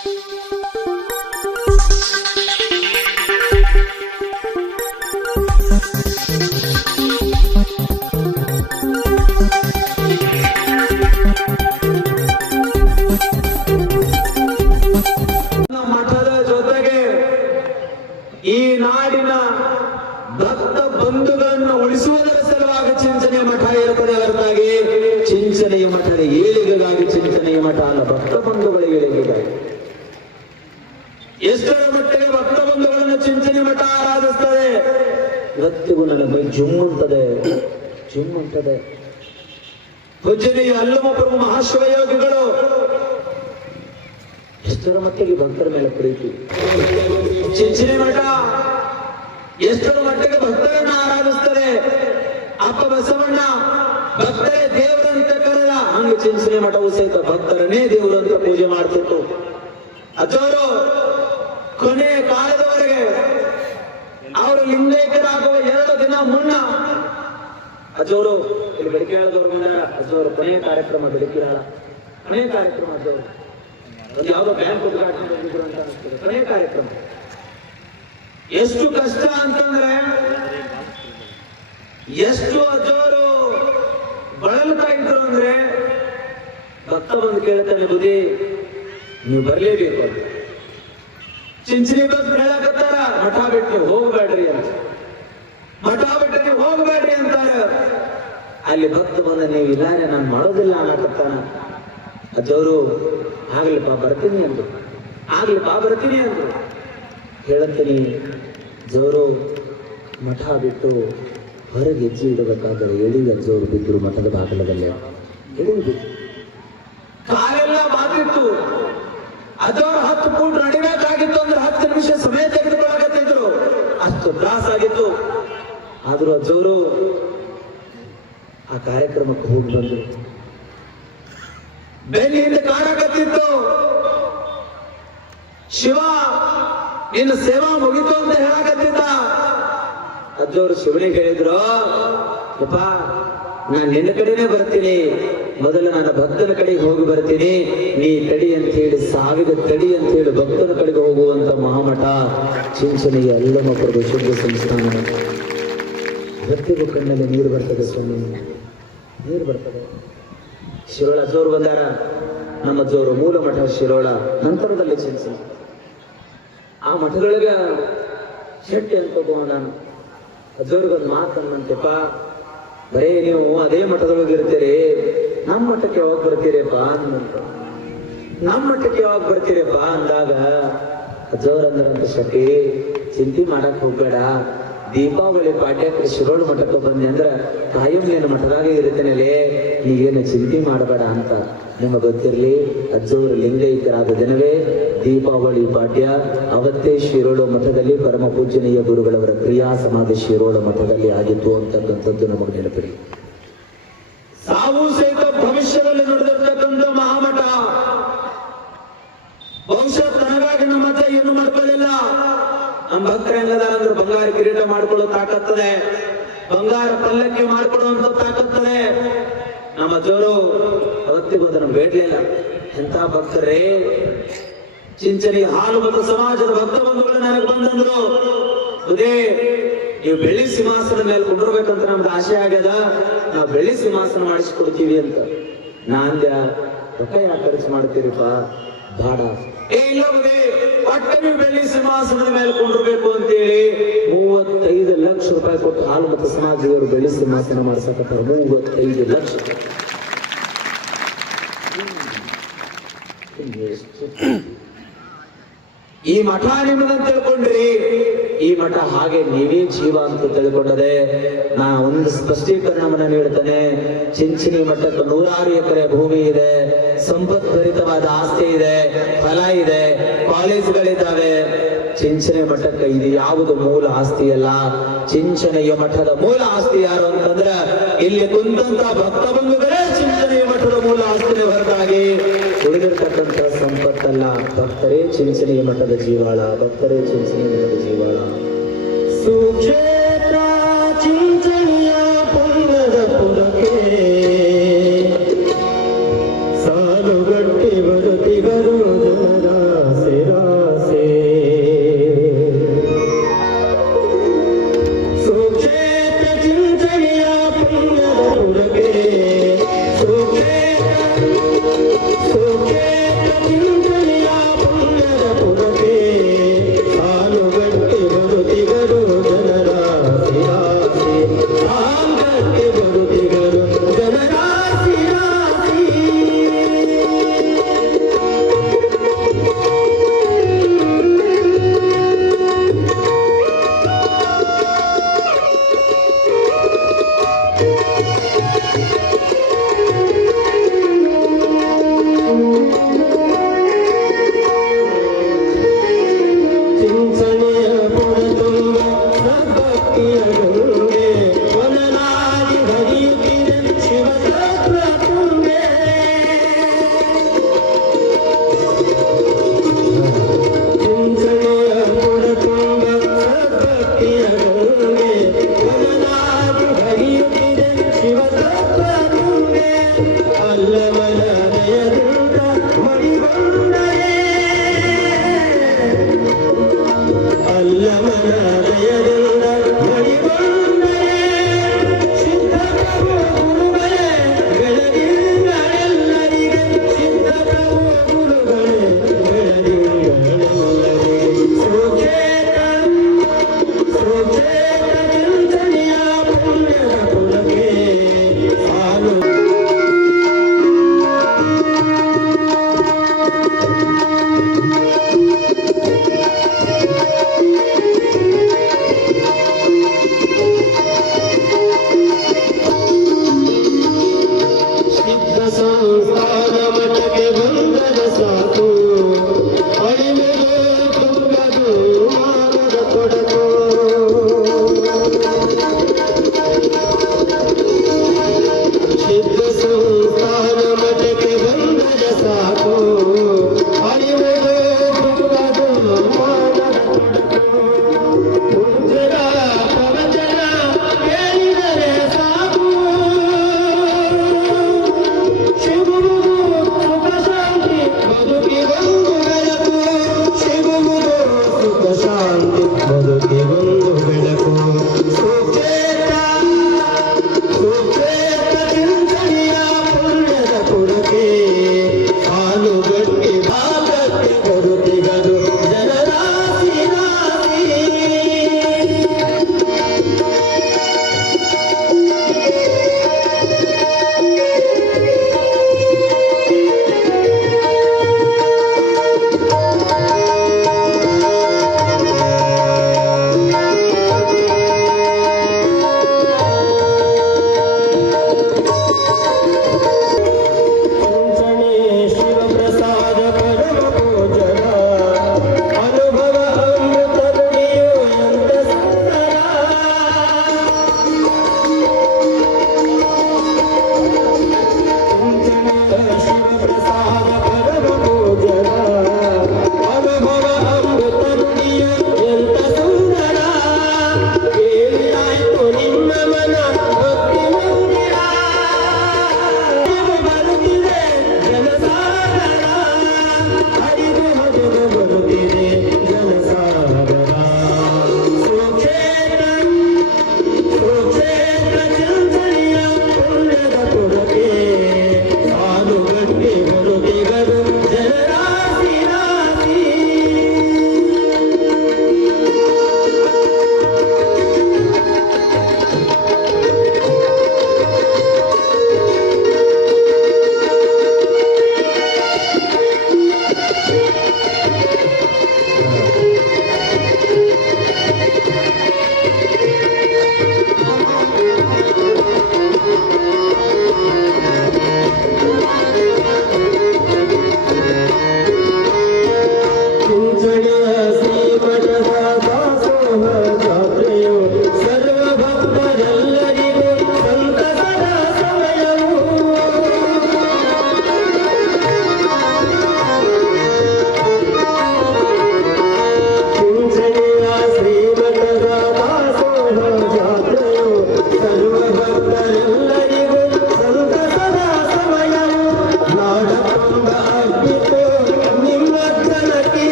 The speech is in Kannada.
ಮಠದ ಜೊತೆಗೆ ಈ ನಾಡಿನ ಭಕ್ತ ಬಂಧುಗಳನ್ನು ಉಳಿಸುವುದರ ಸಲುವಾಗಿ ಚಿಂತನೆಯ ಮಠ ಇರುತ್ತದೆ ಹೊರತಾಗಿ ಚಿಂತನೆಯ ಮಠದ ಏಳಿಗೆಗಾಗಿ ಚಿಂತನೆಯ ಮಠ ಅಲ್ಲ, ಭಕ್ತ ಬಂಧುಗಳ ಏಳಿಗೆಗಾಗಿ. ಎಷ್ಟರ ಮಟ್ಟಿಗೆ ಭಕ್ತ ಬಂಧುಗಳನ್ನು ಚಿಂತನೆ ಮಠ ಆರಾಧಿಸ್ತದೆ, ಇವತ್ತಿಗೂ ನನ್ನ ಮೈ ಜುಮ್ಮುಂಟದೆ. ಪೂಜ್ಯನೀಯ ಅಲ್ಲಮಪ್ರಭು ಮಹಾಶಿವಯೋಗಿಗಳು ಎಷ್ಟರ ಮಟ್ಟಿಗೆ ಭಕ್ತರ ಮೇಲೆ ಪ್ರೀತಿ. ಚಿಂಚನೆ ಮಠ ಎಷ್ಟರ ಮಟ್ಟಿಗೆ ಭಕ್ತರನ್ನ ಆರಾಧಿಸ್ತದೆ. ಅಪ್ಪ ಬಸವಣ್ಣ ಭಕ್ತರೇ ದೇವರಂತ ಕರೆದ ಹಂಗ ಚಿಂಚನೆ ಮಠವು ಸಹಿತ ಭಕ್ತರನ್ನೇ ದೇವರು ಅಂತ ಪೂಜೆ ಮಾಡ್ತಿತ್ತು. ಅಜ್ಜವರು ಕೊನೆಯ ಕಾಲದವರೆಗೆ ಅವರು ಲಿಂಗೈಕ್ಯರಾಗುವ 2 ದಿನ ಮುನ್ನ ಅಜ್ಜವರು ಇಲ್ಲಿ ಬೆಳಕಿಯಾಳದವ್ರು ಬಂದಾಗ ಅಜ್ಜವರು ಕೊನೆಯ ಕಾರ್ಯಕ್ರಮ ಬೆಳಕಿಯಾಳ ಕೊನೆಯ ಕಾರ್ಯಕ್ರಮ ಅಜ್ಜವರು ಒಂದು ಯಾವುದೋ ಬ್ಯಾಂಕ್ ಉದ್ಘಾಟನೆ ಹೋಗಿದ್ರು ಅಂತ ಅನಿಸ್ತದೆ. ಕೊನೆಯ ಕಾರ್ಯಕ್ರಮ ಎಷ್ಟು ಕಷ್ಟ ಅಂತಂದ್ರೆ ಎಷ್ಟು ಅಜ್ಜವರು ಬಳಲ್ತಾ ಇದ್ರು ಅಂದ್ರೆ ಭಕ್ತ ಬಂದು ಕೇಳ್ತಾನೆ, ಬುದ್ಧಿ ನೀವು ಬರ್ಲೇಬೇಕು ಅಂತ. ಚಿಂಚಣಿ ಬಸ್ ಹೇಳಕತ್ತಾರ, ಮಠ ಬಿಟ್ಟು ಹೋಗ್ಬೇಡ್ರಿ ಅಂತ. ಮಠ ಬಿಟ್ಟು ನೀವು ಹೋಗ್ಬೇಡ್ರಿ ಅಂತಾರ. ಅಲ್ಲಿ ಭಕ್ತ ಬಂದ ನೀವು ಇಲ್ಲಾರೆ ನಾನು ಮಾಡೋದಿಲ್ಲ ಅನ್ನಕತ್ತಾನ. ಅಜ್ಜವರು ಆಗ್ಲಿಪ್ಪ ಬರ್ತೀನಿ ಅಂದ್ರು. ಹೇಳತ್ತೀನಿ ಜವರು ಮಠ ಬಿಟ್ಟು ಹೊರಗೆ ಹೆಜ್ಜೆ ಇಡಬೇಕಾದರೆ ಎಳಿ ಅಜ್ಜವರು ಬಿದ್ದರು ಮಠದ ಬಾಗಿಲದಲ್ಲೇ. ಎಳಿ ಕಾಲೆಲ್ಲ ಬಾತಿತ್ತು. ಅಜ್ಜವರು 10 ಫೂಟ್ ನಡಿಬೇಕಾಗಿತ್ತು ಅಂದ್ರೆ 10 ನಿಮಿಷ ಸಮಯ ತೆಗೆದುಕೊಳ್ಳಾಕತ್ತಿದ್ರು, ಅಷ್ಟು ತ್ರಾಸ ಆಗಿತ್ತು. ಆದ್ರೂ ಅಜ್ಜವರು ಆ ಕಾರ್ಯಕ್ರಮಕ್ಕೆ ಹೋಗಿ ಬಂದ್ರು. ಬೆನ್ನಿಂದ ಕಾಣಕತ್ತಿತ್ತು, ಶಿವ ನಿನ್ನ ಸೇವಾ ಮುಗಿತು ಅಂತ ಹೇಳಕತ್ತಿದ್ದ. ಅಜ್ಜವರು ಶಿವನಿಗೆ ಹೇಳಿದ್ರು, ಯಪ್ಪ ನಾನು ನಿನ್ನ ಕಡೆನೇ ಬರ್ತೀನಿ, ಮೊದಲು ನನ್ನ ಭಕ್ತನ ಕಡೆಗೆ ಹೋಗಿ ಬರ್ತೀನಿ, ನೀ ತಡಿ ಅಂತ ಹೇಳಿ ಸಾವಿದ ತಡಿ ಅಂತ ಹೇಳಿ ಭಕ್ತನ ಕಡೆಗೆ ಹೋಗುವಂತ ಮಹಾಮಠ ಚಿಂಚನೆಯ ಅಲ್ಲಮಪ್ರಭು ಶುದ್ಧ ಸಂಸ್ಥಾನ. ಇವತ್ತಿಗೂ ಕಣ್ಣಲ್ಲಿ ನೀರು ಬರ್ತದೆ ಸ್ವಾಮಿ, ನೀರು ಬರ್ತದೆ. ಶಿರೋಳ ಅಜ್ಜವರು ಬಂದಾರ, ನಮ್ಮ ಅಜ್ಜವರು ಮೂಲ ಮಠ ಶಿರೋಳ, ನಂತರದಲ್ಲಿ ಚಿಂಚನೆ. ಆ ಮಠದೊಳಗೆ ಶೆಟ್ಟಿ ಅಂತ ನಾನು ಅಜ್ಜವ್ರಿಗೊಂದು ಮಾತನ್ನಂತೆಪ್ಪ, ಬರೇ ನೀವು ಅದೇ ಮಠದೊಳಗೆ ಇರ್ತೀರಿ, ನಮ್ಮ ಮಠಕ್ಕೆ ಯಾವಾಗ ಬರ್ತೀರಪ್ಪ ಅನ್ನಂತ. ನಮ್ಮ ಮಠಕ್ಕೆ ಯಾವಾಗ ಬರ್ತೀರಪ್ಪ ಅಂದಾಗ ಅಜ್ಜವ್ರಂದ್ರಂತ, ಶೆಟ್ಟಿ ಚಿಂತೆ ಮಾಡಕ್ ಹೋಗ್ಬೇಡ, ದೀಪಾವಳಿ ಪಾಡ್ಯಕ್ಕೆ ಶಿರೋಳ ಮಠಕ್ಕೆ ಬಂದೆ ಅಂದ್ರ ಕಾಯಂ ನೀನು ಮಠದಾಗೆ ಇರ್ತೇನೆ, ನೀವೇನು ಚಿಂತೆ ಮಾಡಬೇಡ ಅಂತ. ನಿಮಗೆ ಗೊತ್ತಿರಲಿ, ಅಜ್ಜವರು ಲಿಂಗೈಕ್ಯರಾದ ದಿನವೇ ದೀಪಾವಳಿ ಪಾಡ್ಯ. ಅವತ್ತೇ ಶಿರೋಳ ಮಠದಲ್ಲಿ ಪರಮ ಪೂಜನೀಯ ಗುರುಗಳವರ ಕ್ರಿಯಾ ಸಮಾಧಿ ಶಿರೋಳ ಮಠದಲ್ಲಿ ಆಗಿತ್ತು ಅಂತಕ್ಕಂಥದ್ದು ನಮಗೆ ನೆನಪಿಡಿ. ಸಾವು ಸಹಿತ ಭವಿಷ್ಯದಲ್ಲಿ ನಡೆದಿರ್ತಕ್ಕಂಥ ಮಹಾಮಠ. ಬಹುಶಃ ತನಗಾಗಿ ನಮ್ಮ ಮಠ ಏನು ಮಾಡ್ಕೊಳ್ಳಿಲ್ಲ. ನಮ್ಮ ಭಕ್ತರ ಹೆಂಗದ ಅಂದ್ರೆ ಬಂಗಾರ ಕಿರೀಟ ಮಾಡ್ಕೊಳ್ಳೋ ತಾಕತ್ತದೆ, ಬಂಗಾರ ಪಲ್ಲಕ್ಕಿ ಮಾಡ್ಕೊಳ್ಳುವಂತ ತಾಕತ್ತದೆ. ನಮ್ಮ ಅಜ್ಜವರು ಅವತ್ತಿಗೂ ಅದನ್ನು ಬೇಡಲಿಲ್ಲ. ಎಂತ ಭಕ್ತರೇ, ಚಿಂಚನೆ ಹಾಲು ಮತ್ತು ಸಮಾಜದ ಭಕ್ತ ಬಂಧುಗಳು ನನಗೆ ಬಂದಂದ್ರು, ಅದೇ ನೀವು ಬೆಳ್ಳಿ ಸಿಂಹಾಸನ ಮೇಲೆ ಕುಂಡಿರ್ಬೇಕಂತ ನಮ್ದು ಆಸೆ ಆಗ್ಯದ, ನಾವು ಬೆಳ್ಳಿ ಸಿಂಹಾಸನ ಮಾಡಿಸ್ಕೊಡ್ತೀವಿ ಅಂತ. ನಾಂದ್ಯ ರೊಕ್ಕ ಯಾಕೆ ಖರ್ಚು ಮಾಡ್ತೀರಿಪ್ಪ, ಬಾಡ ಇಲ್ಲ ಬುದೇ ಒಟ್ಟ ನೀವು ಬೆಳ್ಳಿ ಸಿಂಹಾಸನದ ಮೇಲೆ ಕೊಂಡಿರ್ಬೇಕು ಅಂತೇಳಿ 35 ಲಕ್ಷ ರೂಪಾಯಿ ಕೊಟ್ಟು ಹಾಲು ಮತ್ತು ಸಮಾಜದವರು ಬೆಳ್ಳಿ ಸಿಂಹಾಸನ ಮಾಡ್ಸಕತ್ತಾರ. 35 ಲಕ್ಷ. ಈ ಮಠ ನಿಮ್ಮದಂತ ತಿಳ್ಕೊಂಡ್ರಿ, ಈ ಮಠ ಹಾಗೆ ನೀವೇ ಜೀವ ಅಂತ ತಿಳ್ಕೊಂಡದೆ. ನಾ ಒಂದು ಸ್ಪಷ್ಟೀಕರಣವನ್ನ ನೀಡ್ತಾನೆ. ಚಿಂಚಣಿ ಮಠಕ್ಕೆ 106 ಎಕರೆ ಭೂಮಿ ಇದೆ, ಸಂಪತ್ಭರಿತವಾದ ಆಸ್ತಿ ಇದೆ, ಫಲ ಇದೆ, ಕಾಲೇಜುಗಳಿದ್ದಾವೆ. ಚಿಂಚನೆ ಮಠಕ್ಕೆ ಇದು ಯಾವುದು ಮೂಲ ಆಸ್ತಿ ಅಲ್ಲ. ಚಿಂಚನೆಯ ಮಠದ ಮೂಲ ಆಸ್ತಿ ಯಾರು ಅಂತಂದ್ರೆ ಇಲ್ಲಿ ಕುಂತಂತ ಭಕ್ತ ಬಂಧುಗಳೇ ಚಿಂಚನೆಯ ಮಠದ ಮೂಲ ಆಸ್ತಿನೇ ಹೊರತಾಗಿ ಉಳಿದಿರ್ತಕ್ಕಂಥ ಸಂಪತ್ತಲ್ಲ. ಭಕ್ತರೇ ಚಿಂಚನೆಯ ಮಠದ ಜೀವಾಳ, ಭಕ್ತರೇ ಚಿಂಚನೆಯ ಮಠದ ಜೀವಾಳ. ಸುಕ್ಷೇತ್ರ ಚಿಂಚನೆಯ ಪುಣ್ಯದ ಪುರಕ್ಕೆ ಸಾಲುಗಟ್ಟಿ ಬರುತ್ತಿಗರು ಜನರ ಸಾಕು